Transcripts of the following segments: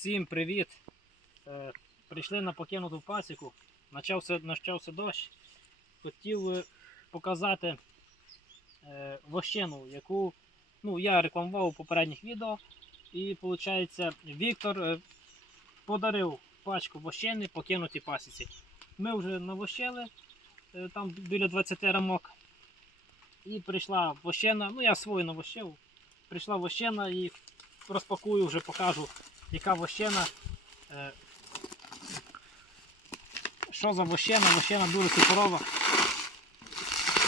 Всім привіт! Е, прийшли на покинуту пасіку. Почався, почався дощ. Хотів е, показати е, вощину, яку ну, я рекламував у попередніх відео. І виходить, Віктор подарив пачку вощини покинутій пасіці. Ми вже навощили там біля 20 рамок. І прийшла вощина, ну я свою навощив. Прийшла вощина і розпакую, вже покажу, яка вощина. Е, Що за вощина? Вощина дуже суперова.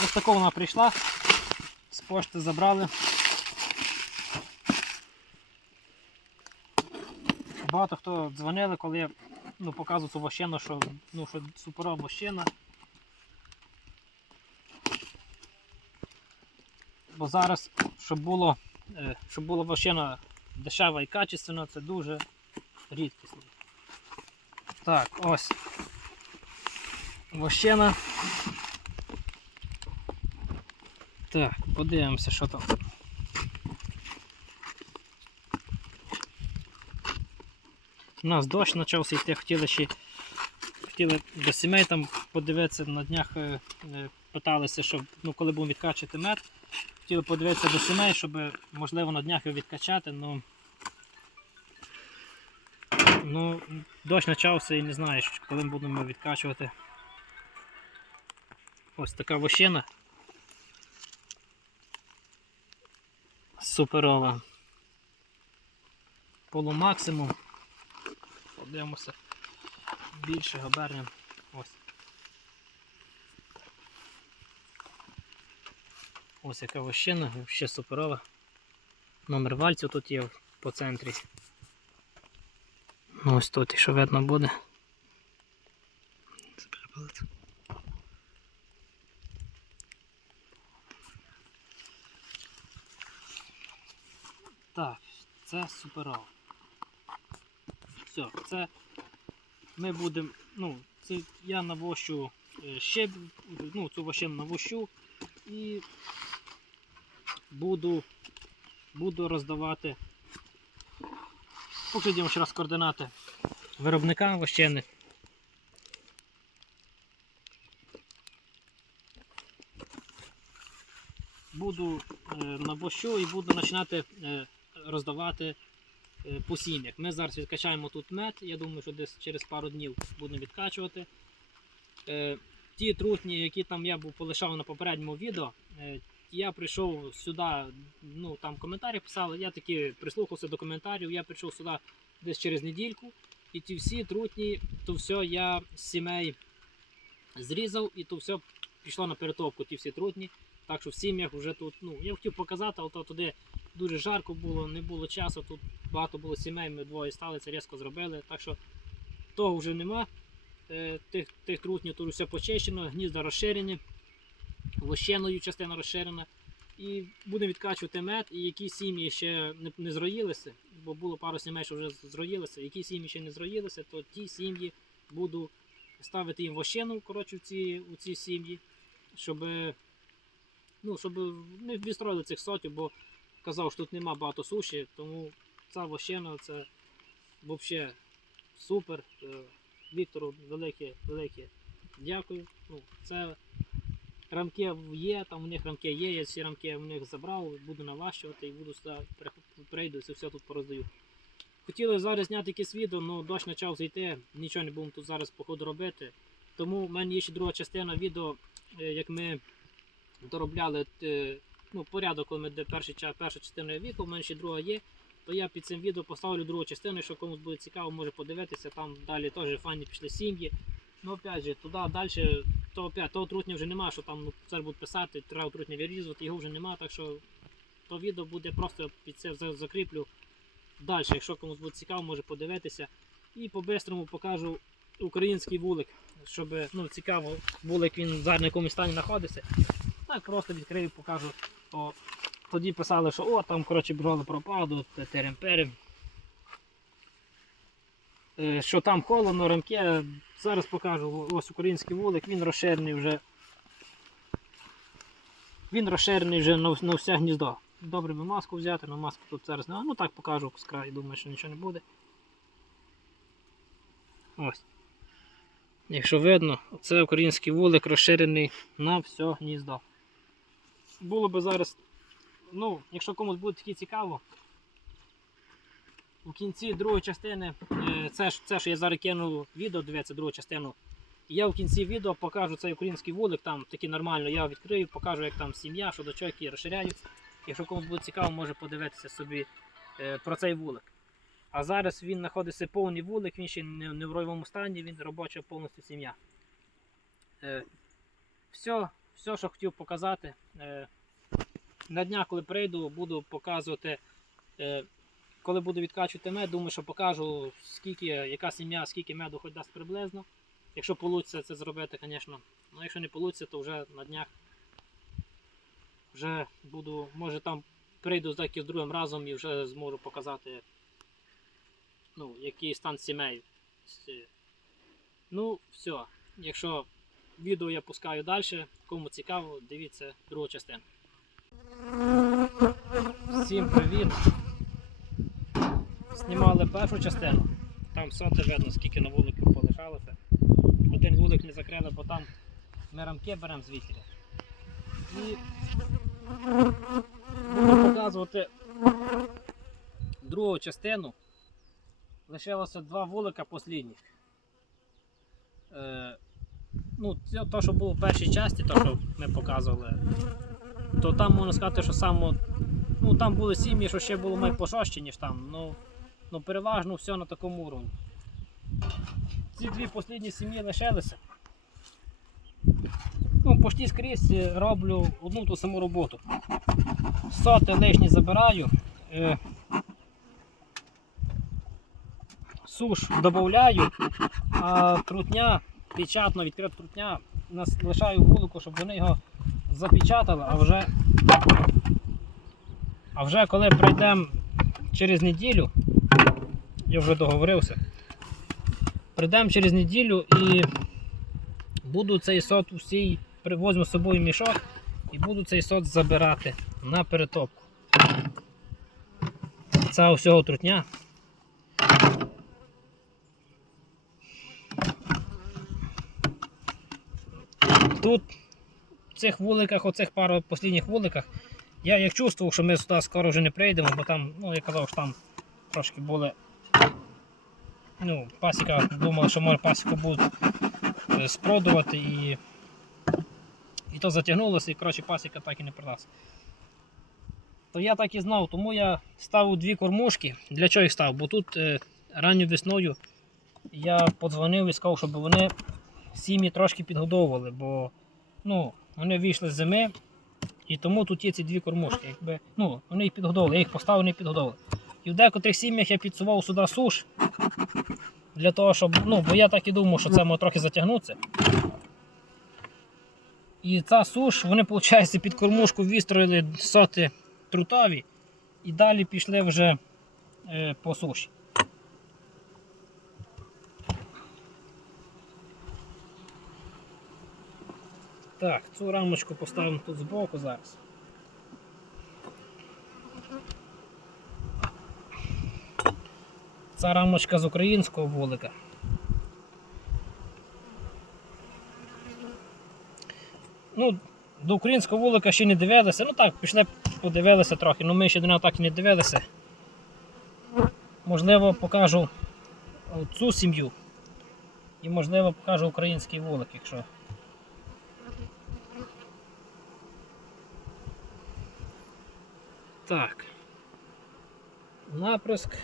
Ось така вона прийшла. З пошти забрали. Багато хто дзвонили, коли я ну, показував цю вощину, що, ну, що суперова вощина. Бо зараз, щоб було, е, щоб була вощина дешева і качественна, це дуже рідкісно. Так, ось. Вощина. Так, подивимося, що там. У нас дощ почався йти, хотіли ще хотіли до сімей там подивитися на днях, е, е, питалися, щоб ну, коли будемо відкачувати мед, хотіли подивитися до сімей, щоб можливо на днях його відкачати, ну Ну, дощ почався і не знаю, коли ми будемо відкачувати. Ось така вощина. Суперова. Полумаксимум. Подивимося. Більше габарням. Ось. Яка вощина, ще суперова. Номер вальцю тут є по центрі. Ну, ось тут, якщо видно буде. Так, це суперово. Все, це ми будемо, ну, це я навощу е, ще, ну, цю вощину навощу і буду, буду роздавати. Покажіть ще раз координати виробника вощини. Буду е, на борщу і буду починати е, роздавати е, по сім'ях. Ми зараз відкачаємо тут мед, я думаю, що десь через пару днів будемо відкачувати. Ті трутні, які там я був полишав на попередньому відео, я прийшов сюди, ну там коментарі писали, я таки прислухався до коментарів, я прийшов сюди десь через недільку. І ті всі трутні, то все я з сімей зрізав і то все пішло на перетопку, ті всі трутні. Так що в сім'ях вже тут, ну, я хотів показати, але то туди дуже жарко було, не було часу, тут багато було сімей, ми двоє стали, це різко зробили. Так що того вже нема. Е, тих, тих трутнів тут все почищено, гнізда розширені, лощеною частина розширена. І будемо відкачувати мед, і які сім'ї ще не, не зроїлися, бо було пару сімей, що вже зроїлися, які сім'ї ще не зроїлися, то ті сім'ї буду ставити їм вощину коротше, в ці, у ці сім'ї, щоб, ну, щоб не відстроїли цих сотів, бо казав, що тут нема багато суші, тому ця вощина це взагалі супер. Е, Віктору велике, велике дякую. Ну, це рамки є, там у них рамки є, я всі рамки в них забрав, буду наващувати і буду сюди прийду і все тут пороздаю. Хотіли зараз зняти якесь відео, але дощ почав зайти, нічого не будемо тут зараз походу робити. Тому в мене є ще друга частина відео, е, як ми доробляли е, ну, порядок, коли ми де перший, ча- перша частина віку, в мене ще друга є. То я під цим відео поставлю другу частину, якщо комусь буде цікаво, може подивитися, там далі теж файні пішли сім'ї. Ну, опять же, туди далі, то опять, того трутня вже нема, що там ну, це будуть писати, треба трутня вирізувати, його вже нема, так що то відео буде просто під це закріплю далі. Якщо комусь буде цікаво, може подивитися. І по-бистрому покажу український вулик, щоб ну, цікаво вулик він зараз на якомусь стані знаходиться. Так просто відкрию, покажу. О, тоді писали, що о, там коротше пропаду, терем-перем. Е, Що там холодно, рамки. Зараз покажу ось український вулик, він розширений вже. Він розширений вже на, все гніздо. Добре би маску взяти, але маску тут зараз немає. Ну так покажу з краю, думаю, що нічого не буде. Ось. Якщо видно, це український вулик розширений на все гніздо. Було би зараз, ну, якщо комусь буде такі цікаво, в кінці другої частини, е, це це ж я зараз кину відео, дивіться другу частину. Я в кінці відео покажу цей український вулик, там такий нормально, я відкрию, покажу, як там сім'я, що до чого, які розширяю. Якщо комусь буде цікаво, може подивитися собі е, про цей вулик. А зараз він знаходиться повний вулик, він ще не, в ройовому стані, він робоча повністю сім'я. Все, все, що хотів показати. Е, на днях, коли прийду, буду показувати, коли буду відкачувати мед, думаю, що покажу, скільки, яка сім'я, скільки меду хоч дасть приблизно. Якщо вийде це зробити, звісно. Ну, якщо не вийде, то вже на днях вже буду, може там прийду з якимось другим разом і вже зможу показати, ну, який стан сімей. Ну, все. Якщо відео я пускаю далі, кому цікаво, дивіться другу частину. Всім привіт! Знімали першу частину. Там соти видно, скільки на вуликів полишалося. Один вулик не закрили, бо там ми рамки беремо звідти. І буду показувати другу частину. Лишилося два вулика послідніх. Е, ну, то, що було в першій часті, то, що ми показували, то там можна сказати, що само, ну, там були сім'ї, що ще було май пошорстче, ніж там. Ну, ну, переважно все на такому уровні. Ці дві останні сім'ї лишилися. Ну, почти скрізь роблю одну ту саму роботу. Соти лишні забираю. Е, суш додаю, а трутня, печатно відкрита трутня, лишаю вулику, щоб вони його запечатали, а вже, а вже коли прийдемо через неділю, я вже договорився, прийдемо через неділю і буду цей сот усій, привозьму з собою мішок і буду цей сот забирати на перетопку. Це усього трутня. Тут в цих вуликах, оцих пару останніх вуликах, я як чувствував, що ми сюди скоро вже не прийдемо, бо там, ну я казав, що там трошки були. Ну, пасіка думала, що може пасіку будуть е, спродувати і, і то затягнулося, і коротше пасіка так і не продалася. То я так і знав, тому я ставив дві кормушки. Для чого їх став? Бо тут е, ранньою весною я подзвонив і сказав, щоб вони сім'ї трошки підгодовували, бо ну, вони вийшли з зими, і тому тут є ці дві кормушки. Якби, ну, вони їх підгодовували, я їх поставив, вони підгодовували. І в декотрих сім'ях я підсував сюди суш. Для того, щоб. Ну, бо я так і думав, що це може трохи затягнутися. І ця суш, вони, виходить, під кормушку вістроїли соти трутові і далі пішли вже е, по суші. Так, цю рамочку поставимо тут збоку зараз. Ця рамочка з українського вулика. Ну, до українського вулика ще не дивилися. Ну так, пішли, подивилися трохи, але ми ще до нього так і не дивилися. Можливо, покажу цю сім'ю. І можливо покажу український вулик, якщо. Так. Наприск.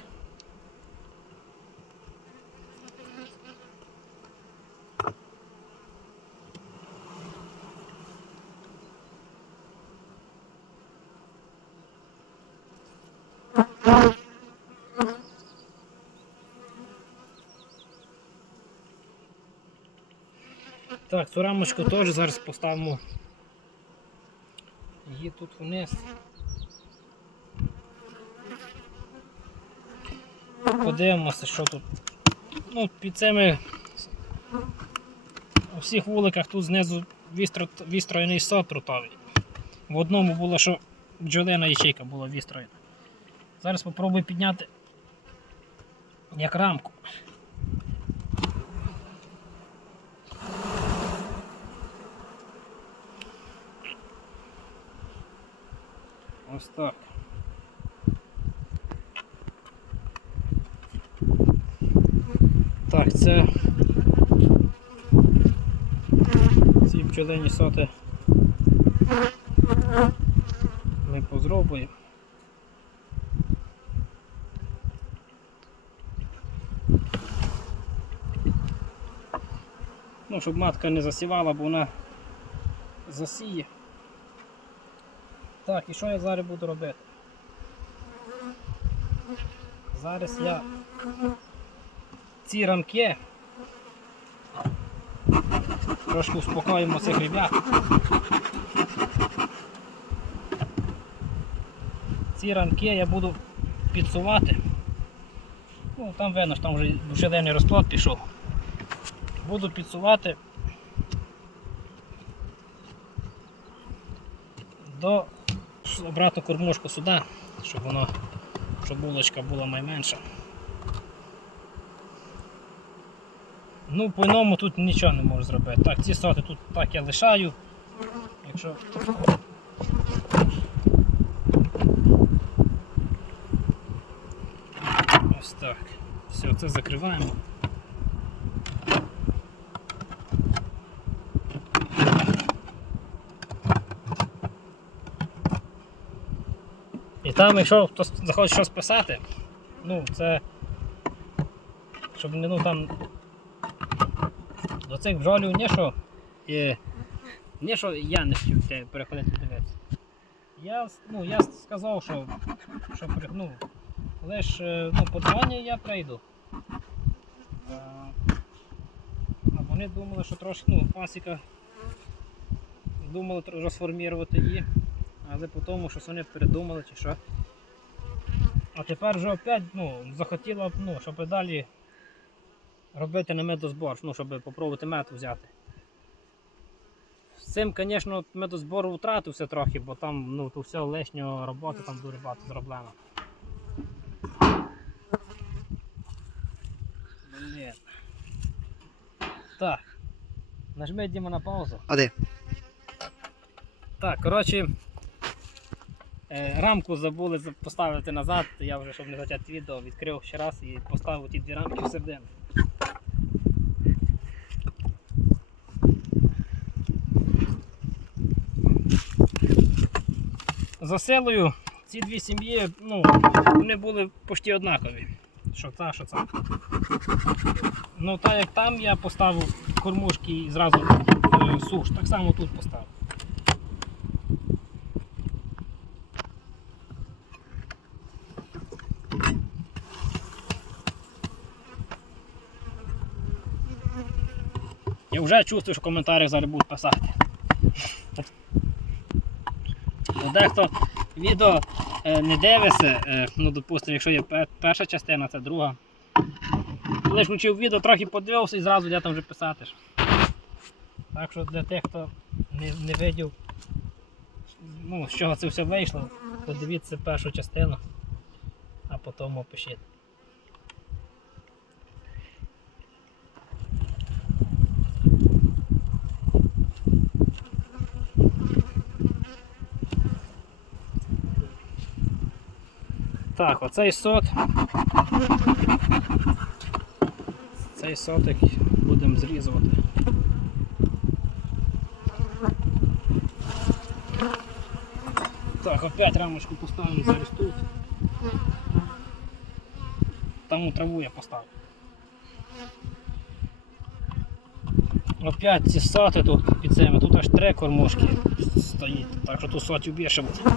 Так, цю рамочку теж зараз поставимо її тут вниз. Подивимося, що тут. Ну, під цими у всіх вуликах тут знизу вістро- вістроєний сот трутовий. В одному було, що бджолина ячейка була вістроєна. Зараз спробую підняти як рамку. Ось так. Так, це ці пчелині соти ми позробуємо. Ну, щоб матка не засівала, бо вона засіє. Так, і що я зараз буду робити? Зараз я ці рамки трошки успокоїмо цих ребят. Ці рамки я буду підсувати. Ну, там видно, там вже зелений розплод пішов. Буду підсувати до обратно кормушку сюди, щоб воно, щоб булочка була найменша. Ну, по-іному тут нічого не можу зробити. Так, ці соти тут так я лишаю. Якщо ось так. Все, це закриваємо. І там, якщо хтось захоче щось писати, ну це щоб не ну там до цих бджолів не що, не що я не хотів переходити дивитися. Я, ну, я сказав, що, що при- ну, лише ну, подзвоню я прийду. А, а вони думали, що трошки ну, пасіка думали розформувати її, але по тому щось вони передумали чи що. А тепер вже опять ну, захотіла ну, щоб далі робити на медозбор, ну, щоб попробувати мед взяти. З цим, звісно, медозбор втратився трохи, бо там ну, то все лишнього роботи там дуже багато зроблено. Блін. Так. Нажми Діма на паузу. А де? Так, коротше, е, рамку забули поставити назад, я вже, щоб не затягти відео, відкрив ще раз і поставив ті дві рамки всередину. За силою ці дві сім'ї, ну, вони були почти однакові. Що та, що це. Ну, так як там я поставив кормушки і зразу е, суш, так само тут поставив. Я вже чувствую, що в коментарях зараз будуть писати. Бо Дехто відео е, не дивиться, е, ну допустимо, якщо є перша частина, це друга. Ж включив відео, трохи подивився і зразу я там вже писати. Так що для тих, хто не, не видів, ну, з чого це все вийшло, подивіться першу частину, а потім опишіть. Так, оцей сот. Цей сотик будемо зрізувати. Так, опять рамочку поставимо зараз тут. Там траву я поставив. Опять ці соти тут під цими, тут аж три кормушки стоїть, так що тут сотів більше буде.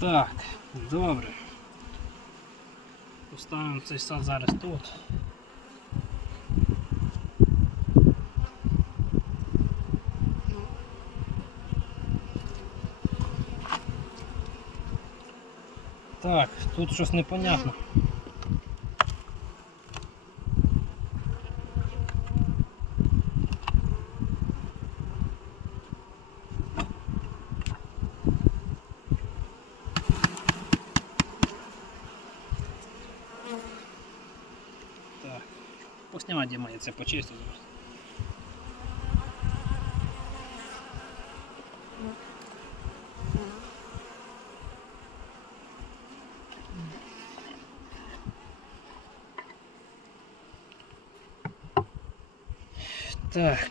Так, добре. Поставимо цей сад зараз тут. Так, тут щось непонятно. Надя має це почистити. Так.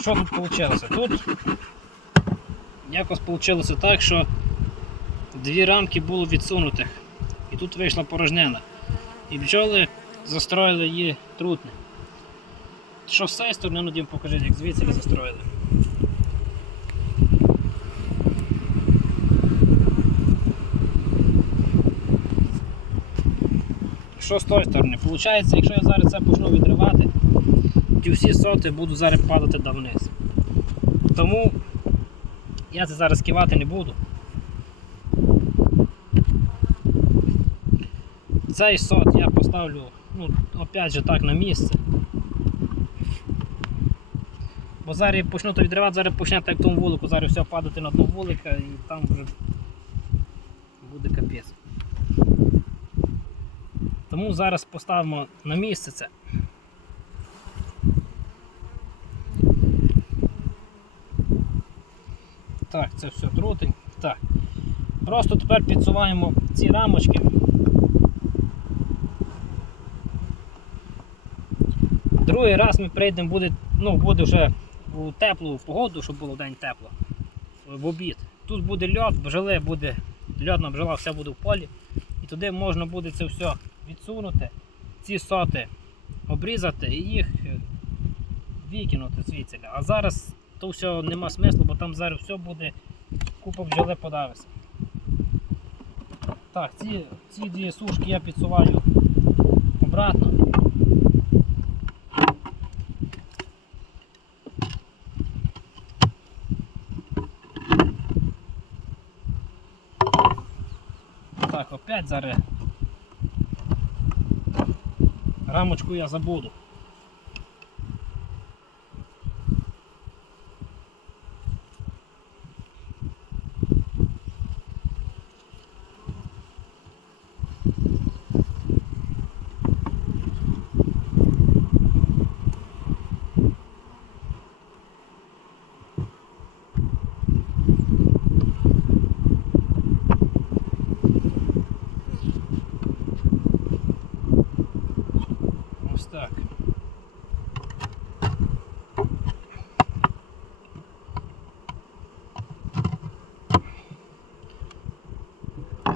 Що тут вийшло? Тут якось вийшло так, що дві рамки було відсунутих. І тут вийшла порожнена. І бджоли застроїли її трутне. Що з цієї сторони, ну Дім, покажи, як звідси застроїли. Що з тої сторони? Получається, якщо я зараз це почну відривати, ті всі соти будуть зараз падати до вниз. Тому я це зараз кивати не буду. Цей сот я поставлю, ну, опять же так на місце. Бо зараз я почну то відривати, зараз почне так тому вулику, зараз все падати на дно вулика і там вже буде капець. Тому зараз поставимо на місце це. Так, це все трутень. Так. Просто тепер підсуваємо ці рамочки. Другий раз ми прийдемо, буде, ну, буде вже у теплу погоду, щоб було в день тепло. В обід. Тут буде льод, бджоли буде, льодна бджола, все буде в полі. І туди можна буде це все відсунути, ці соти обрізати і їх е, викинути звідси. А зараз то все нема смислу, бо там зараз все буде купа бджоли подавиться. Так, ці, ці дві сушки я підсуваю обратно. Так, опять зараз рамочку я забуду. Ось так.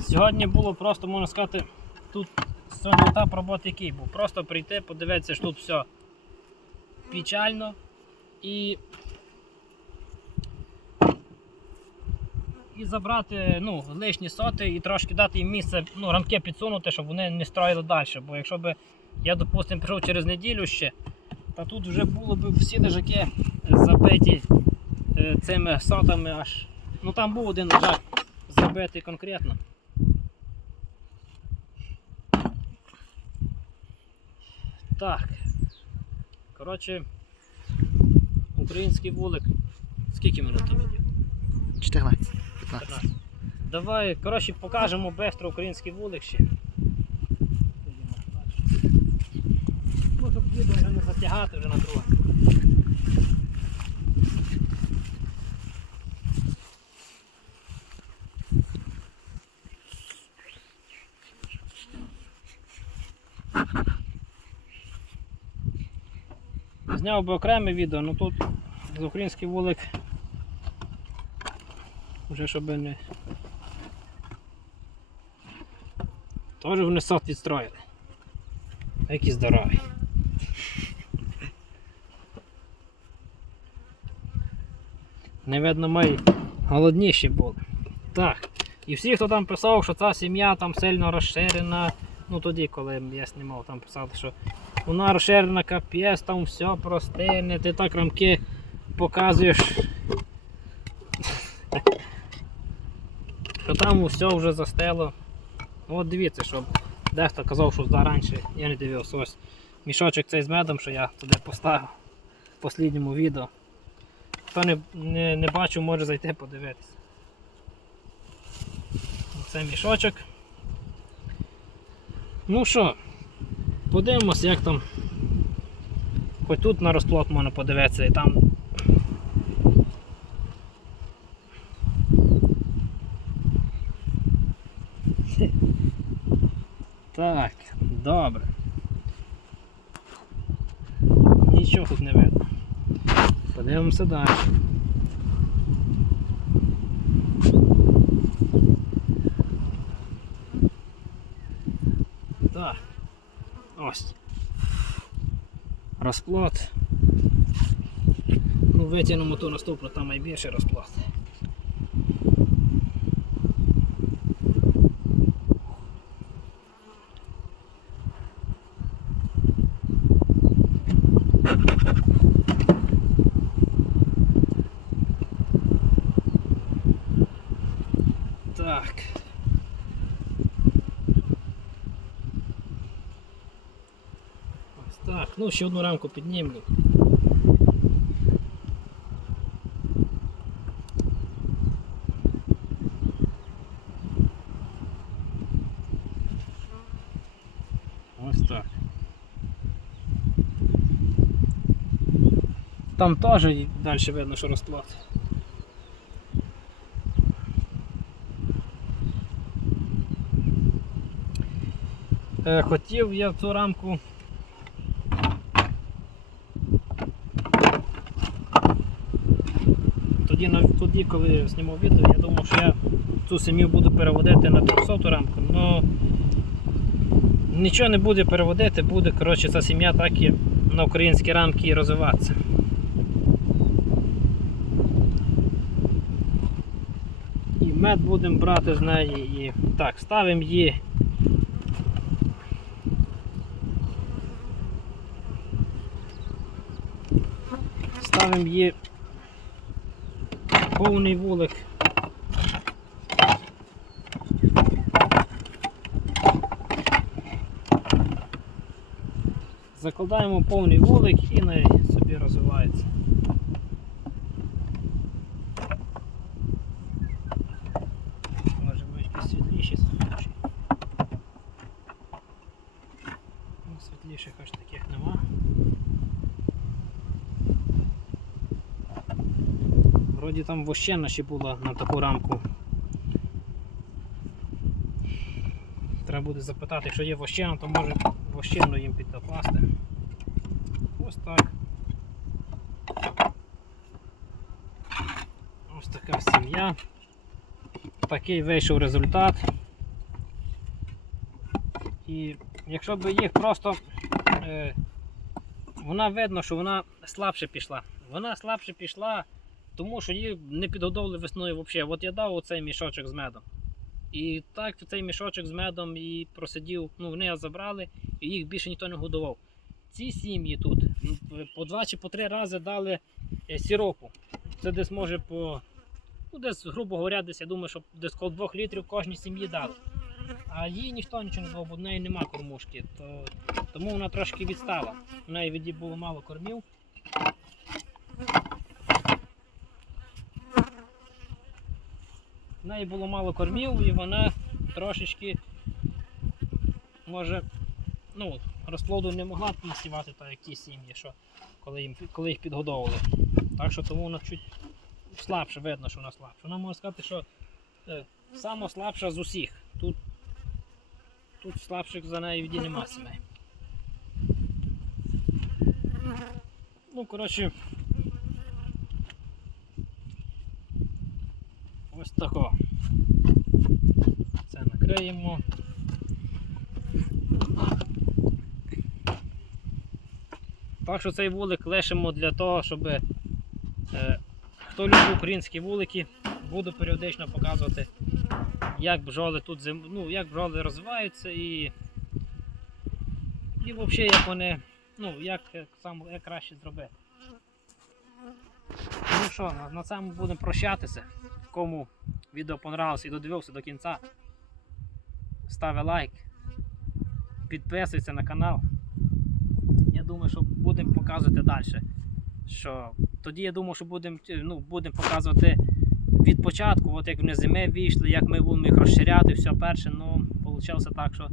Сьогодні було просто, можна сказати, тут сьогодні етап роботи який був. Просто прийти, подивитися, що тут все печально і. І забрати ну, лишні соти і трошки дати їм місце, ну, рамки підсунути, щоб вони не строїли далі. Бо якщо б я, допустимо, прийшов через неділю ще, то тут вже було б всі лежаки забиті е, цими сотами аж. Ну там був один лежак забитий конкретно. Так. Коротше, український вулик. Скільки минут там іде? 14. 15. 15. Давай, коротше, покажемо бестро український вулик ще. Щоб вже не затягати вже на друге. Зняв би окреме відео, ну тут з український вулик вже щоб не. Теж вони сад відстроїли. Які здорові. Не видно, мої голодніші були. Так. І всі, хто там писав, що ця сім'я там сильно розширена. Ну тоді, коли я знімав, там писали, що вона розширена капець, там все простине, ти так рамки показуєш. що там все вже застело. От дивіться, щоб дехто казав, що раніше я не дивився. Ось мішочок цей з медом, що я туди поставив в останньому відео. Хто не, не, не бачив, може зайти подивитися. цей мішочок. Ну що, подивимося, як там. Хоч тут на розплод можна подивитися і там. Так, добре. Нічого тут не видно. Подивимося далі. Так. Ось. Розплод. Ну, витягнемо то наступно, там найбільший розплод. Так. Ось так. Ну, ще одну рамку піднімлю. Ось так. Там теж далі видно, що розплат. Е, Хотів я цю рамку. Тоді, коли знімав відео, я думав, що я цю сім'ю буду переводити на 300 рамку, але нічого не буде переводити, буде коротше, ця сім'я так і на українські рамки розвиватися. І мед будемо брати з неї і так, ставимо її Ставимо її повний вулик. Закладаємо повний вулик і собі розвивається. Може бути якісь світліші, світліші. Ну, світліших аж таких нема. Вроді там вощена ще була на таку рамку. Треба буде запитати, якщо є вощена, то може вощену їм підокласти. Ось так. Ось така сім'я. Такий вийшов результат. І якщо б їх просто е, вона видно, що вона слабше пішла. Вона слабше пішла тому що її не підгодовували весною взагалі. От я дав оцей мішочок з медом. І так цей мішочок з медом і просидів, ну вони забрали, і їх більше ніхто не годував. Ці сім'ї тут по два чи по три рази дали е, сіропу. Це десь може по. Ну, десь, грубо говоря, десь я думаю, що десь коло двох літрів кожній сім'ї дали. А їй ніхто нічого не дав, бо в неї нема кормушки. То, тому вона трошки відстала. У неї від її було мало кормів. Неї було мало кормів і вона трошечки може ну, розплоду не могла насівати, так як сім'ї, що коли, їм, коли їх підгодовували. Так що тому вона чуть слабше, видно, що вона слабша. Вона може сказати, що е, сама слабша з усіх. Тут, тут слабших за неї віді нема сімей. Ну, коротше. Ось тако. Це. Так що цей вулик лишимо для того, щоб е, хто любить українські вулики, буду періодично показувати, як бджоли тут ну, як бджоли розвиваються і, і взагалі як вони, ну, як, як, саме, як краще зробити. Ну що, на, на цьому будемо прощатися. Кому відео понравилось і додивився до кінця, стави лайк, підписуйся на канал. Я думаю, що будемо показувати далі. Що тоді я думаю, що будемо ну, будемо показувати від початку, от як вони зими вийшли, як ми будемо їх розширяти, все перше, ну, вийшло так, що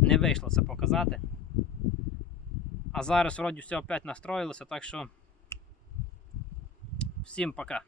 не вийшло це показати. А зараз вроді все опять настроїлося, так що всім пока.